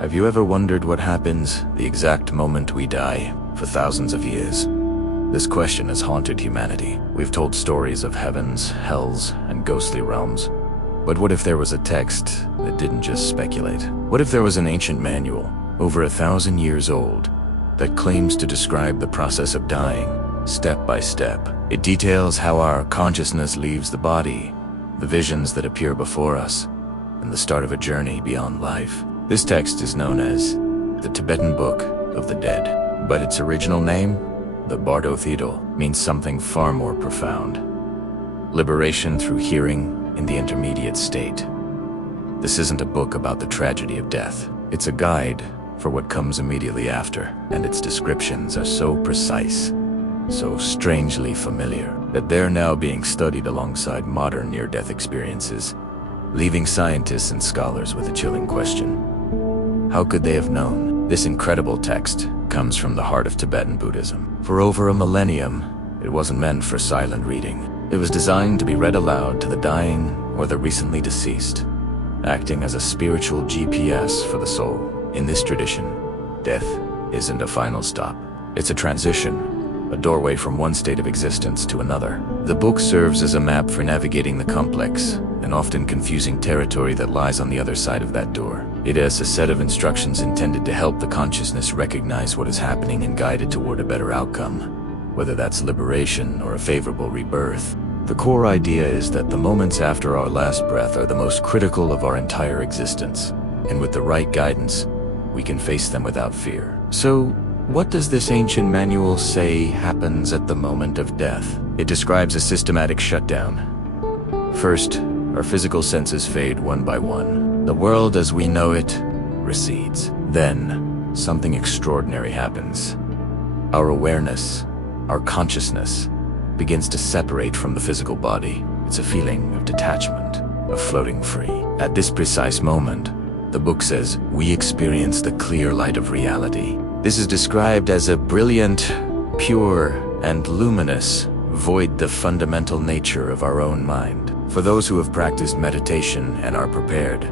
Have you ever wondered what happens the exact moment we die for thousands of years? This question has haunted humanity. We've told stories of heavens, hells, and ghostly realms. But what if there was a text that didn't just speculate? What if there was an ancient manual, over 1,000 years old, that claims to describe the process of dying, step by step? It details how our consciousness leaves the body, the visions that appear before us, and the start of a journey beyond life. This text is known as the Tibetan Book of the Dead, but its original name, the Bardo Theodol, means something far more profound. Liberation through hearing in the intermediate state. This isn't a book about the tragedy of death. It's a guide for what comes immediately after, and its descriptions are so precise, so strangely familiar, that they're now being studied alongside modern near-death experiences, leaving scientists and scholars with a chilling question. How could they have known? This incredible text comes from the heart of Tibetan Buddhism. For over a millennium, it wasn't meant for silent reading. It was designed to be read aloud to the dying or the recently deceased, acting as a spiritual GPS for the soul. In this tradition, death isn't a final stop. It's a transition, a doorway from one state of existence to another. The book serves as a map for navigating the complex and often confusing territory that lies on the other side of that door. It has a set of instructions intended to help the consciousness recognize what is happening and guide it toward a better outcome, whether that's liberation or a favorable rebirth. The core idea is that the moments after our last breath are the most critical of our entire existence, and with the right guidance, we can face them without fear. So, what does this ancient manual say happens at the moment of death? It describes a systematic shutdown. First, our physical senses fade one by one. The world as we know it recedes. Then, something extraordinary happens. Our awareness, our consciousness, begins to separate from the physical body. It's a feeling of detachment, of floating free. At this precise moment, the book says, we experience the clear light of reality. This is described as a brilliant, pure, and luminous, void the fundamental nature of our own mind. For those who have practiced meditation and are prepared,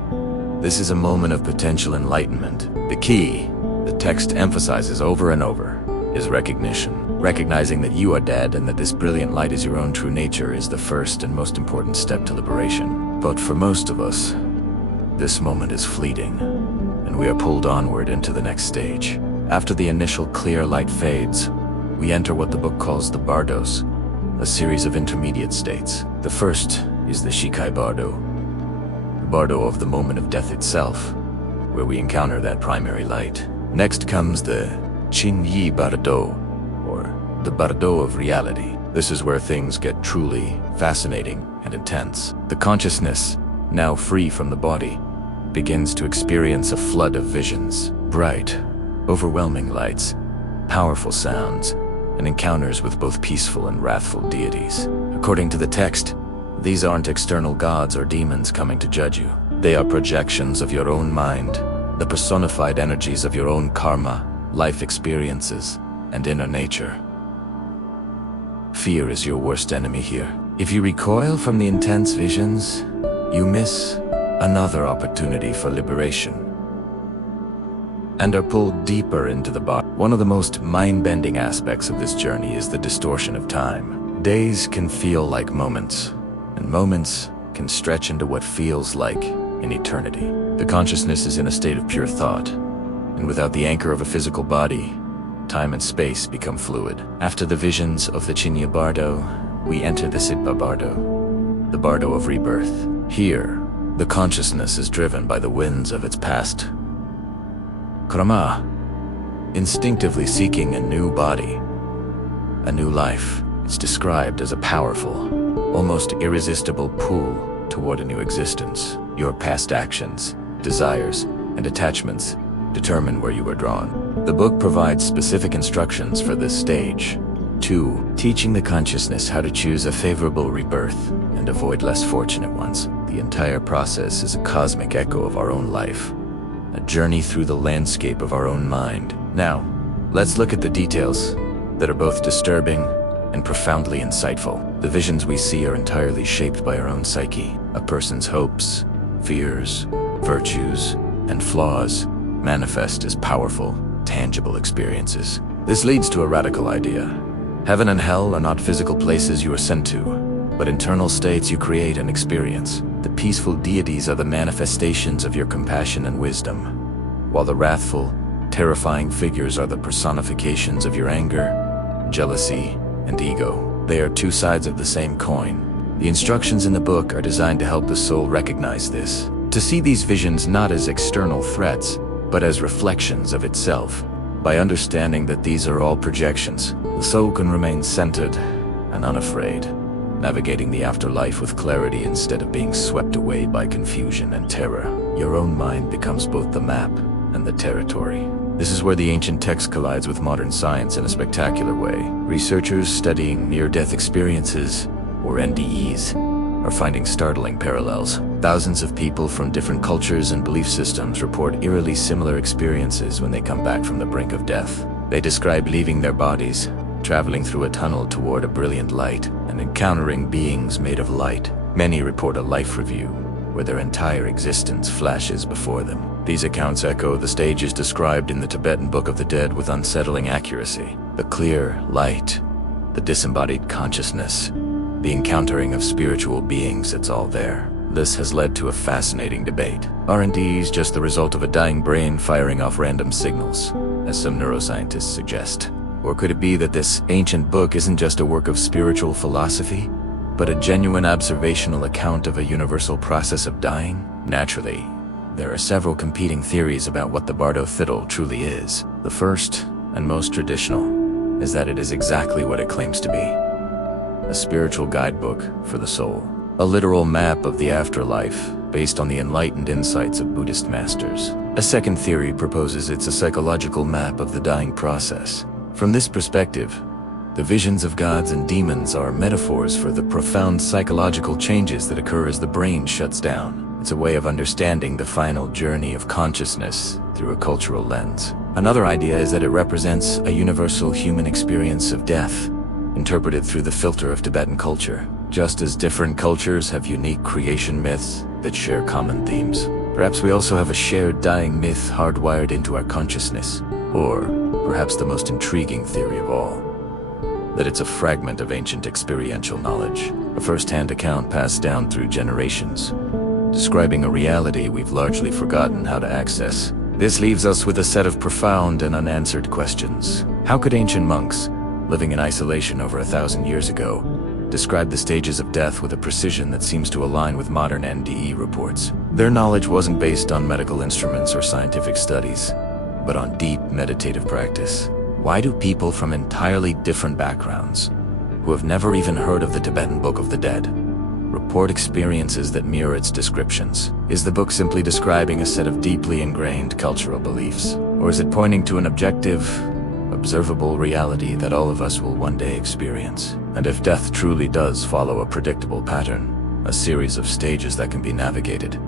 this is a moment of potential enlightenment. The key, the text emphasizes over and over, is recognition. Recognizing that you are dead and that this brilliant light is your own true nature is the first and most important step to liberation. But for most of us, this moment is fleeting, and we are pulled onward into the next stage. After the initial clear light fades, we enter what the book calls the Bardos, a series of intermediate states. The first is the Shikai Bardo, the Bardo of the moment of death itself, where we encounter that primary light. Next comes the Chinyi Bardo, or the Bardo of reality. This is where things get truly fascinating and intense. The consciousness, now free from the body, begins to experience a flood of visions, bright, overwhelming lights, powerful sounds, and encounters with both peaceful and wrathful deities. According to the text, these aren't external gods or demons coming to judge you. They are projections of your own mind, the personified energies of your own karma, life experiences, and inner nature. Fear is your worst enemy here. If you recoil from the intense visions, you miss another opportunity for liberation and are pulled deeper into the body. One of the most mind-bending aspects of this journey is the distortion of time. Days can feel like moments, and moments can stretch into what feels like an eternity. The consciousness is in a state of pure thought, and without the anchor of a physical body, time and space become fluid. After the visions of the Chinya Bardo, we enter the Sidpa Bardo, the Bardo of rebirth. Here, the consciousness is driven by the winds of its past karma, instinctively seeking a new body, a new life. It's described as a powerful, almost irresistible pull toward a new existence. Your past actions, desires, and attachments determine where you are drawn. The book provides specific instructions for this stage. 2. Teaching the consciousness how to choose a favorable rebirth and avoid less fortunate ones. The entire process is a cosmic echo of our own life, a journey through the landscape of our own mind. Now, let's look at the details that are both disturbing and profoundly insightful. The visions we see are entirely shaped by our own psyche. A person's hopes, fears, virtues, and flaws manifest as powerful, tangible experiences. This leads to a radical idea. Heaven and hell are not physical places you are sent to, but internal states you create and experience. The peaceful deities are the manifestations of your compassion and wisdom, while the wrathful, terrifying figures are the personifications of your anger, jealousy, and ego. They are two sides of the same coin. The instructions in the book are designed to help the soul recognize this, to see these visions not as external threats, but as reflections of itself. By understanding that these are all projections, the soul can remain centered and unafraid, navigating the afterlife with clarity instead of being swept away by confusion and terror. Your own mind becomes both the map and the territory. This is where the ancient text collides with modern science in a spectacular way. Researchers studying near-death experiences, or NDEs, are finding startling parallels. Thousands of people from different cultures and belief systems report eerily similar experiences when they come back from the brink of death. They describe leaving their bodies, traveling through a tunnel toward a brilliant light, and encountering beings made of light. Many report a life review, where their entire existence flashes before them. These accounts echo the stages described in the Tibetan Book of the Dead with unsettling accuracy. The clear light, the disembodied consciousness, the encountering of spiritual beings, it's all there. This has led to a fascinating debate. Are NDEs just the result of a dying brain firing off random signals, as some neuroscientists suggest? Or could it be that this ancient book isn't just a work of spiritual philosophy, but a genuine observational account of a universal process of dying? Naturally, there are several competing theories about what the Bardo Fiddle truly is. The first, and most traditional, is that it is exactly what it claims to be: a spiritual guidebook for the soul, a literal map of the afterlife based on the enlightened insights of Buddhist masters. A second theory proposes it's a psychological map of the dying process. From this perspective, the visions of gods and demons are metaphors for the profound psychological changes that occur as the brain shuts down. It's a way of understanding the final journey of consciousness through a cultural lens. Another idea is that it represents a universal human experience of death, interpreted through the filter of Tibetan culture. Just as different cultures have unique creation myths that share common themes, perhaps we also have a shared dying myth hardwired into our consciousness. Or perhaps the most intriguing theory of all, that it's a fragment of ancient experiential knowledge, a first-hand account passed down through generations, describing a reality we've largely forgotten how to access. This leaves us with a set of profound and unanswered questions. How could ancient monks, living in isolation over 1,000 years ago, describe the stages of death with a precision that seems to align with modern NDE reports? Their knowledge wasn't based on medical instruments or scientific studies, but on deep meditative practice. Why do people from entirely different backgrounds, who have never even heard of the Tibetan Book of the Dead, report experiences that mirror its descriptions? Is the book simply describing a set of deeply ingrained cultural beliefs? Or is it pointing to an objective, observable reality that all of us will one day experience? And if death truly does follow a predictable pattern, a series of stages that can be navigated,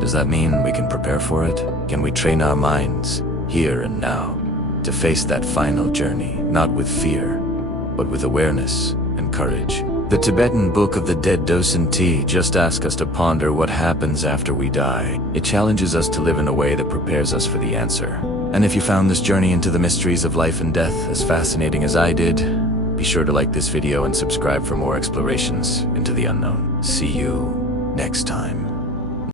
does that mean we can prepare for it? Can we train our minds, here and now, to face that final journey, not with fear, but with awareness and courage? The Tibetan Book of the Dead doesn't just ask us to ponder what happens after we die. It challenges us to live in a way that prepares us for the answer. And if you found this journey into the mysteries of life and death as fascinating as I did, be sure to like this video and subscribe for more explorations into the unknown. See you next time.